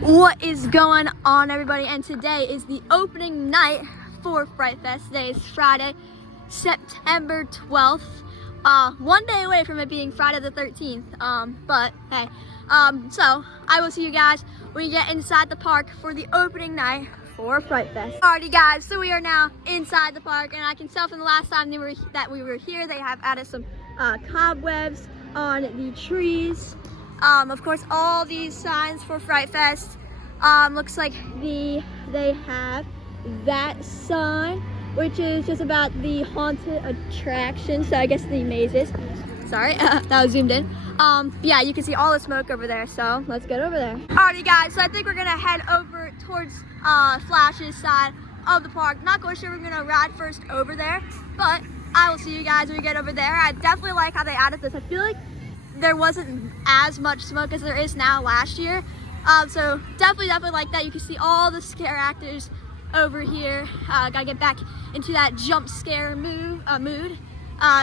What is going on, everybody? And today is the opening night for Fright Fest. Today is Friday, September 12th. One day away from it being Friday the 13th. But hey, so I will see you guys when we get inside the park for the opening night for Fright Fest. Alrighty, guys. So we are now inside the park, and I can tell from the last time we were here, they have added some cobwebs on the trees. Of course, all these signs for Fright Fest. Looks like they have that sign, which is just about the haunted attraction. So I guess the mazes. Sorry, that was zoomed in. Yeah, you can see all the smoke over there. So let's get over there. Alrighty, guys. So I think we're gonna head over towards Flash's side of the park. Not quite sure we're gonna ride first over there, but I will see you guys when we get over there. I definitely like how they added this. I feel like there wasn't as much smoke as there is now last year. So definitely like that. You can see all the scare actors over here. Gotta get back into that jump scare mood.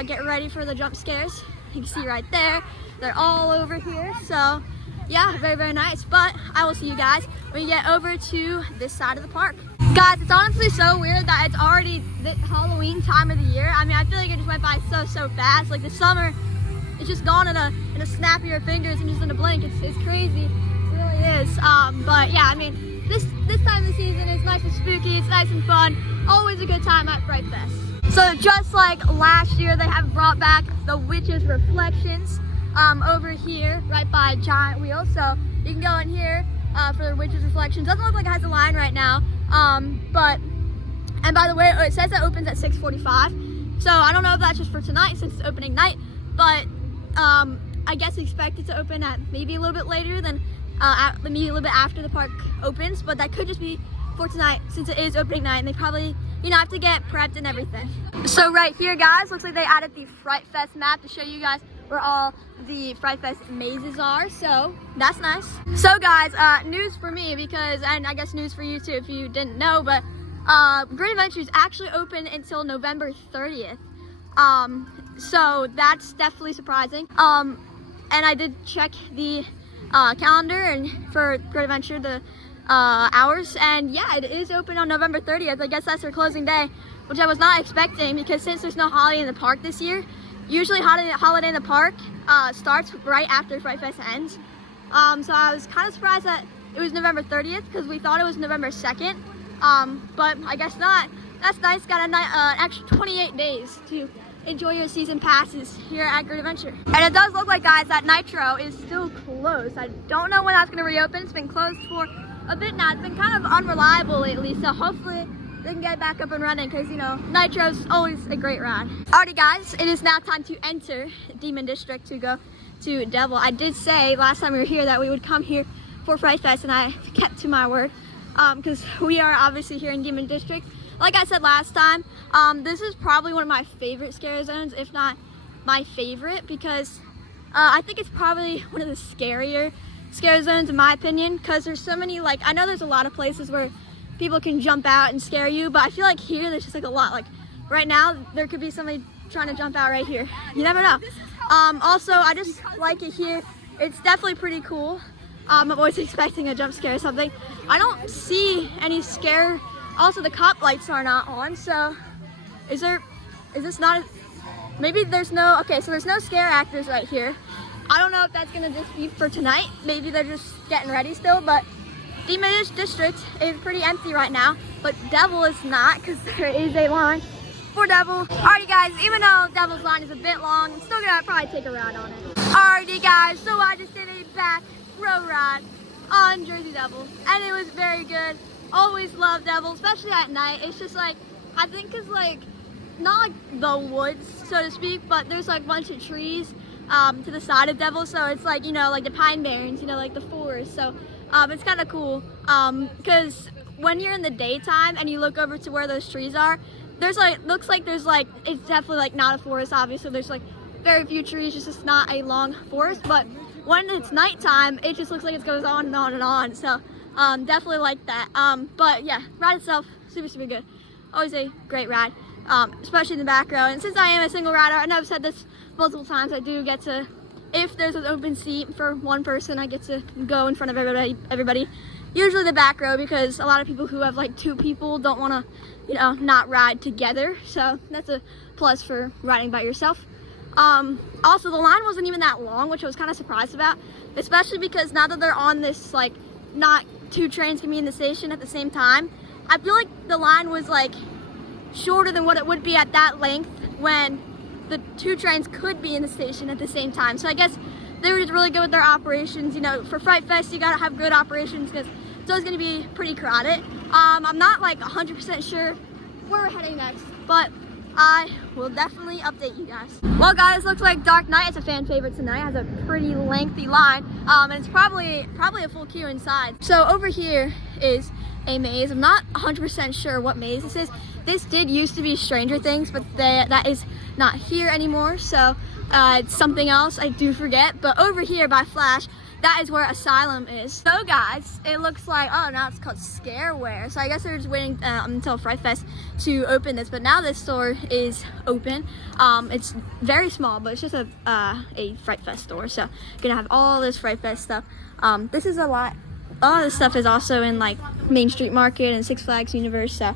Get ready for the jump scares. You can see right there. They're all over here. So yeah, very nice. But I will see you guys when we get over to this side of the park. Guys, it's honestly so weird that it's already the Halloween time of the year. I mean, I feel like it just went by so fast. Like the summer, it's just gone in a snap of your fingers and just in a blink. It's crazy. It really is. But yeah, I mean, this time of the season is nice and spooky. It's nice and fun. Always a good time at Fright Fest. So just like last year, they have brought back the Witch's Reflections over here, right by Giant Wheel. So you can go in here for the Witch's Reflections. Doesn't look like it has a line right now. And by the way, it says it opens at 6:45. So I don't know if that's just for tonight since it's opening night, but I guess expect it to open at maybe a little bit later than maybe a little bit after the park opens, but that could just be for tonight since it is opening night and they probably, you know, have to get prepped and everything. So right here, guys, looks like they added the Fright Fest map to show you guys where all the Fright Fest mazes are, so that's nice. So guys, news for me and I guess news for you too if you didn't know, but Great Adventure is actually open until November 30th. So that's definitely surprising. And I did check the calendar and for Great Adventure, the hours, and yeah, it is open on November 30th. I guess that's their closing day, which I was not expecting because since there's no holiday in the park this year, usually holiday in the park starts right after Fright Fest ends. So I was kind of surprised that it was November 30th because we thought it was November 2nd. But I guess not. That's nice. Got an extra 28 days to enjoy your season passes here at Great Adventure. And it does look like, guys, that Nitro is still closed. I don't know when that's going to reopen. It's been closed for a bit now. It's been kind of unreliable lately, so hopefully they can get back up and running because, you know, Nitro's always a great ride. Alrighty, guys, it is now time to enter Demon District to go to Devil. I did say last time we were here that we would come here for Fright Fest, and I kept to my word because we are obviously here in Demon District. Like I said last time, this is probably one of my favorite scare zones, if not my favorite, because I think it's probably one of the scarier scare zones in my opinion, because there's so many, like, I know there's a lot of places where people can jump out and scare you, but I feel like here there's just like a lot. Like right now there could be somebody trying to jump out right here. You never know. Also, I just like it here. It's definitely pretty cool. I'm always expecting a jump scare or something. I don't see any scare. Also, the cop lights are not on, so is this not maybe there's no, okay, so there's no scare actors right here. I don't know if that's gonna just be for tonight. Maybe they're just getting ready still, but Demon District is pretty empty right now, but Devil is not because there is a line for Devil. Alrighty, guys, even though Devil's line is a bit long, I'm still gonna probably take a ride on it. Alrighty, guys, so I just did a back row ride on Jersey Devil, and it was very good. Always love Devil, especially at night. It's just like, I think it's like, not like the woods, so to speak, but there's like a bunch of trees to the side of Devil, so it's like, you know, like the pine barrens, you know, like the forest. So it's kind of cool because when you're in the daytime and you look over to where those trees are, there's like, looks like there's like, it's definitely like not a forest, obviously. There's like very few trees, it's just not a long forest, but when it's nighttime, it just looks like it goes on and on and on. So definitely like that. But yeah, ride itself, super good. Always a great ride, especially in the back row. And since I am a single rider, I know I've said this multiple times, I do get to if there's an open seat for one person, I get to go in front of everybody. Usually the back row, because a lot of people who have like 2 people don't want to, you know, not ride together. So that's a plus for riding by yourself. Also, the line wasn't even that long, which I was kind of surprised about, especially because now that they're on this, like, not 2 trains can be in the station at the same time, I feel like the line was like shorter than what it would be at that length when the 2 trains could be in the station at the same time. So I guess they were just really good with their operations. You know, for Fright Fest, you gotta have good operations because it's always gonna be pretty crowded. I'm not like 100% sure where we're heading next, but I will definitely update you guys. Well guys, looks like Dark Knight is a fan favorite tonight. It has a pretty lengthy line, and it's probably a full queue inside. So over here is a maze. I'm not 100% sure what maze this is. This did used to be Stranger Things, but that is not here anymore, so it's something else, I do forget. But over here by Flash, that is where Asylum is. So guys, it looks like, oh, now it's called Scareware. So I guess they're just waiting until Fright Fest to open this, but now this store is open. It's very small, but it's just a Fright Fest store, so you're gonna have all this Fright Fest stuff. This is a lot. All this stuff is also in like Main Street Market and Six Flags Universe, so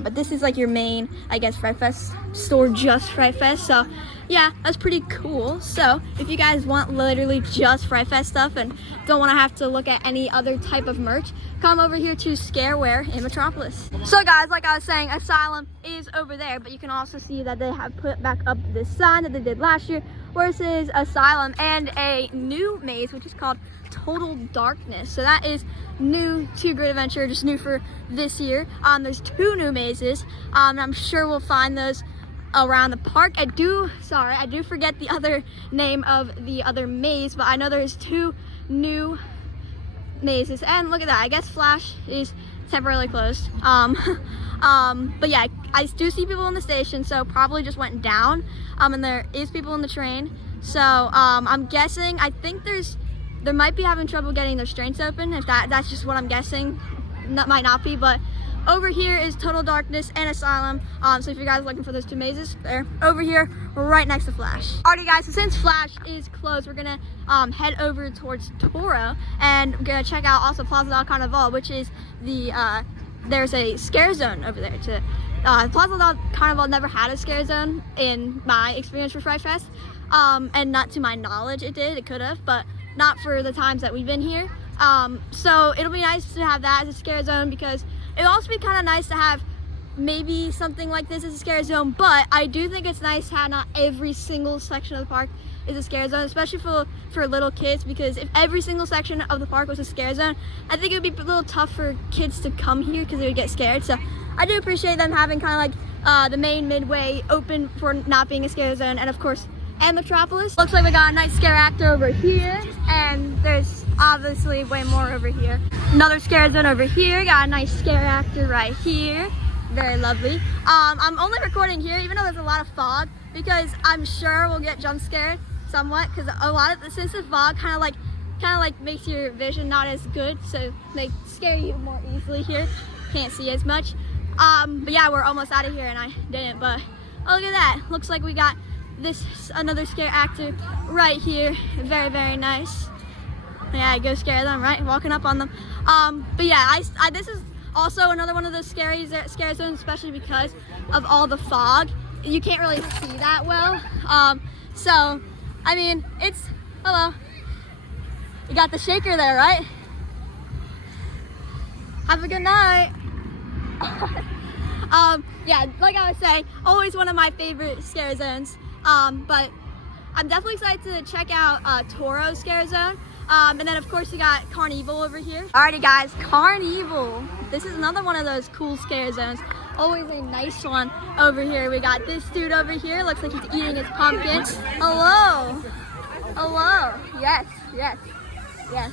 but this is like your main, I guess, Fright Fest store, just Fright Fest. So yeah, that's pretty cool. So if you guys want literally just Fright Fest stuff and don't want to have to look at any other type of merch, come over here to Scareware in Metropolis. So guys, like I was saying, Asylum is over there, but you can also see that they have put back up this sign that they did last year where it says Asylum, and a new maze which is called Total Darkness. So that is new to Great Adventure, just new for this year. There's 2 new mazes, and I'm sure we'll find those around the park. I do forget the other name of the other maze, but I know there's 2 new mazes. And look at that, I guess Flash is temporarily closed. But yeah, I do see people in the station, so probably just went down. And there is people in the train, so I'm guessing, I think there might be having trouble getting their strains open. If that's just what I'm guessing. That might not be, but over here is Total Darkness and Asylum. So if you guys are looking for those 2 mazes, they're over here right next to Flash. Alrighty guys, so since Flash is closed, we're gonna head over towards Toro, and we're gonna check out also Plaza del Carnaval, which is the there's a scare zone over there. Plaza del Carnaval never had a scare zone in my experience for Fright Fest, and not to my knowledge it did. It could have, but not for the times that we've been here. So it'll be nice to have that as a scare zone, because it'll also be kind of nice to have maybe something like this as a scare zone, but I do think it's nice to have not every single section of the park is a scare zone, especially for little kids, because if every single section of the park was a scare zone, I think it would be a little tough for kids to come here because they would get scared. So I do appreciate them having kind of like the main midway open for not being a scare zone, and of course, and Metropolis. Looks like we got a nice scare actor over here, and there's obviously way more over here. Another scare zone over here, got a nice scare actor right here. Very lovely. I'm only recording here, even though there's a lot of fog, because I'm sure we'll get jump scared somewhat, because since the fog kind of like makes your vision not as good, so they scare you more easily here. Can't see as much. But yeah, we're almost out of here, and I didn't. But oh, look at that! Looks like we got another scare actor right here. Very, very nice. Yeah, go scare them, right? Walking up on them. But yeah, this is also another one of those scare zones, especially because of all the fog. You can't really see that well. So, I mean, hello. You got the shaker there, right? Have a good night. Yeah, like I was saying, always one of my favorite scare zones. But I'm definitely excited to check out Toro Scare Zone. And then of course you got Carnival over here. Alrighty guys, Carnival. This is another one of those cool scare zones. Always a nice one over here. We got this dude over here. Looks like he's eating his pumpkin. Hello. Hello. Yes, yes, yes.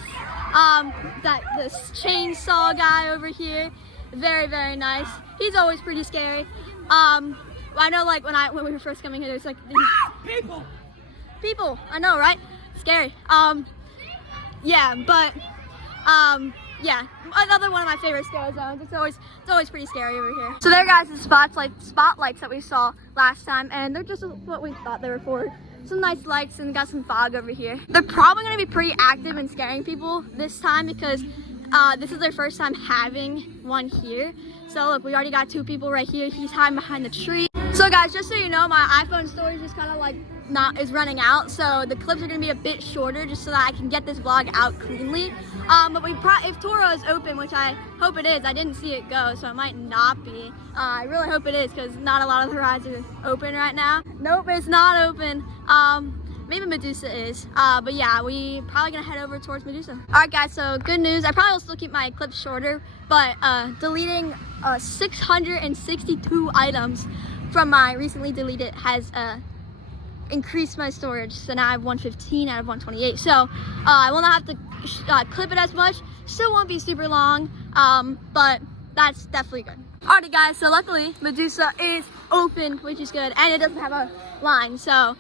This chainsaw guy over here. Very, very nice. He's always pretty scary. I know, like when we were first coming here, there's like these people. I know, right? Scary. Yeah, but yeah, another one of my favorite scare zones. It's always pretty scary over here. So there, guys, the spotlights that we saw last time, and they're just what we thought they were for some nice lights and got some fog over here. They're probably gonna be pretty active in scaring people this time because this is their first time having one here. So look, we already got 2 people right here. He's hiding behind the tree. So guys, just so you know, my iPhone storage is kind of like is running out, so the clips are gonna be a bit shorter just so that I can get this vlog out cleanly. But if Toro is open, which I hope it is, I didn't see it go, so it might not be. I really hope it is because not a lot of the rides are open right now. Nope, it's not open. Maybe Medusa is, but yeah, we probably gonna head over towards Medusa. All right guys, so good news. I probably will still keep my clips shorter, but deleting 662 items from my recently deleted has increased my storage. So now I have 115 out of 128. So I will not have to clip it as much. Still won't be super long, but that's definitely good. Alrighty guys, so luckily Medusa is open, which is good, and it doesn't have a line. So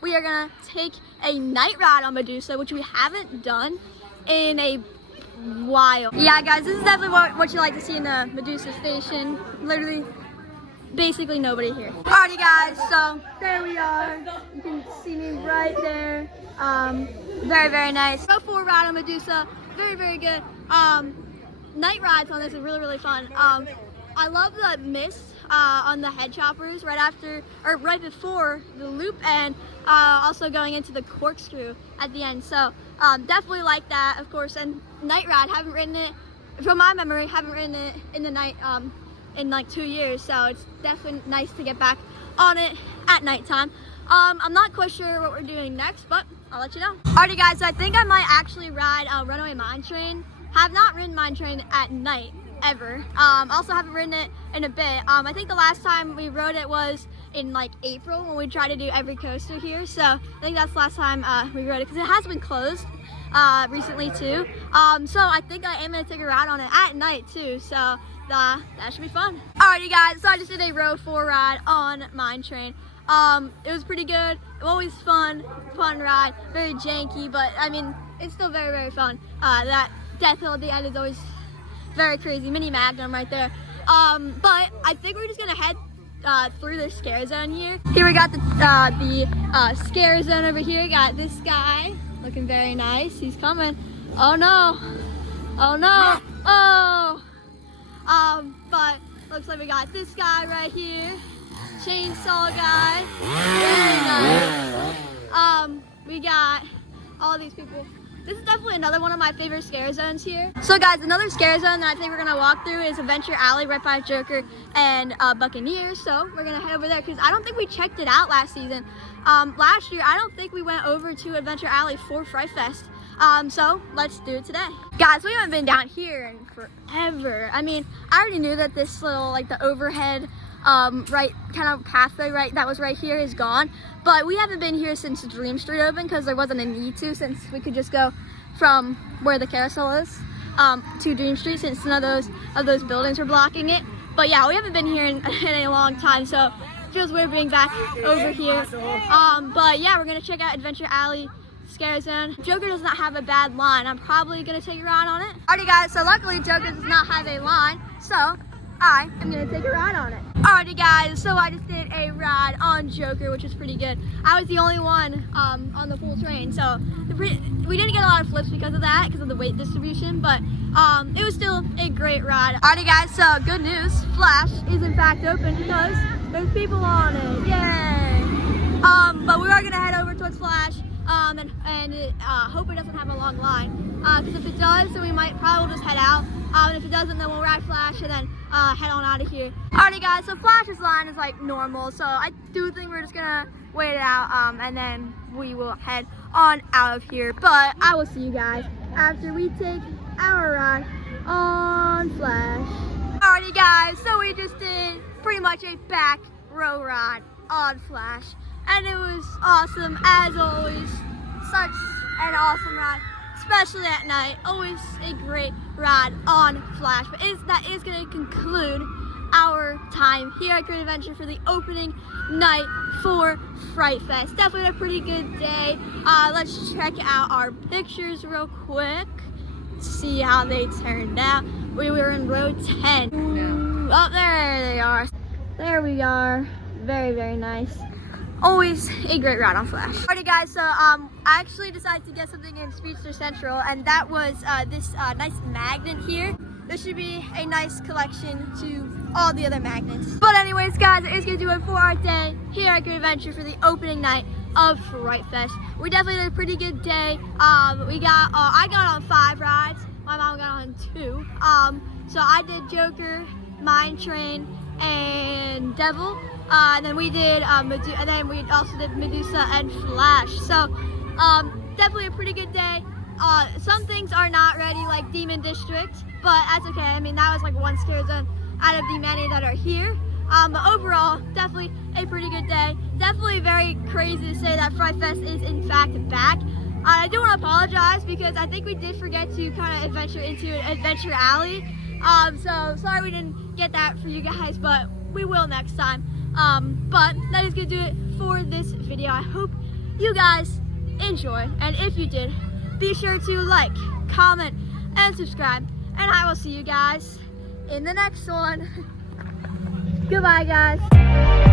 we are gonna take a night ride on Medusa, which we haven't done in a while. Yeah guys, this is definitely what you like to see in the Medusa station. Literally basically nobody here. Alrighty guys, so there we are. You can see me right there. Very, very nice. Go for a ride on Medusa. Very, very good. Night rides on this is really, really fun. I love the mist on the head choppers right before the loop, and also going into the corkscrew at the end. So definitely like that, of course. And night ride, haven't ridden it from my memory. Haven't ridden it in the night in like 2 years. So it's definitely nice to get back on it at nighttime. I'm not quite sure what we're doing next, but I'll let you know. Alrighty guys, so I think I might actually ride Runaway Mine Train. Have not ridden Mine Train at night ever. Also haven't ridden it in a bit. I think the last time we rode it was in like April when we tried to do every coaster here. So I think that's the last time we rode it because it has been closed recently too. So I think I am gonna take a ride on it at night too. So that should be fun. Alrighty guys, so I just did a row 4 ride on Mine Train. It was pretty good. Always fun ride. Very janky, but I mean it's still very, very fun. That death hill at the end is always very crazy. Mini Magnum right there. But I think we're just gonna head through the scare zone here. Here we got the scare zone over here. Got this guy looking very nice. He's coming. Oh no! Oh no! Oh! But looks like we got this guy right here. Chainsaw guy. Very nice. We got all these people. This is definitely another one of my favorite scare zones here. So guys, another scare zone that I think we're gonna walk through is Adventure Alley right by Joker and Buccaneers. So we're gonna head over there because I don't think we checked it out last season. Last year, I don't think we went over to Adventure Alley for Fright Fest. So let's do it today. Guys, we haven't been down here in forever. I mean, I already knew that this little, like the overhead right kind of pathway that was right here is gone, but we haven't been here since Dream Street opened because there wasn't a need to, since we could just go from where the carousel is to Dream Street, since none of those buildings were blocking it. But yeah, we haven't been here in a long time, so it feels weird being back over here. But yeah, we're gonna check out Adventure Alley Scare Zone. Joker does not have a bad line. I'm probably gonna take a ride on it. Alrighty guys, so luckily Joker does not have a line, so I am gonna take a ride on it. Alrighty guys, so I just did a ride on Joker, which was pretty good. I was the only one on the full train, so we didn't get a lot of flips because of that, because of the weight distribution, but it was still a great ride. Alrighty guys, so good news, Flash is in fact open because there's people on it, yay! But we are gonna head over towards Flash, and hope it doesn't have a long line, because if it does, then we might probably just head out. And if it doesn't, then we'll ride Flash and then head on out of here. Alrighty guys, so Flash's line is like normal, so I do think we're just gonna wait it out, and then we will head on out of here. But I will see you guys after we take our ride on Flash. Alrighty guys, so we just did pretty much a back row ride on Flash, and it was awesome as always. Such an awesome ride, especially at night. Always a great ride on Flash. But that is going to conclude our time here at Great Adventure for the opening night for Fright Fest. Definitely a pretty good day. Let's check out our pictures real quick, see how they turned out. We were in row 10. Ooh, oh, there they are. There we are. Very, very nice. always a great ride on Flash. Alrighty guys, so I actually decided to get something in Speedster Central, and that was this nice magnet here. This should be a nice collection to all the other magnets. But anyways guys, it is gonna do it for our day here at Good Adventure for the opening night of Fright Fest. We definitely did a pretty good day. I got on 5 rides. My mom got on 2. So I did Joker, Mine Train, and Devil. And then we did and then we also did Medusa and Flash. So definitely a pretty good day. Some things are not ready, like Demon District, but that's okay. I mean, that was like one scare zone out of the many that are here. But overall, definitely a pretty good day. Definitely very crazy to say that Fright Fest is in fact back. I do want to apologize because I think we did forget to kind of adventure into an adventure alley. So sorry we didn't get that for you guys, but we will next time. But that is gonna do it for this video. I hope you guys enjoy, and if you did, be sure to like, comment, and subscribe, and I will see you guys in the next one. Goodbye guys.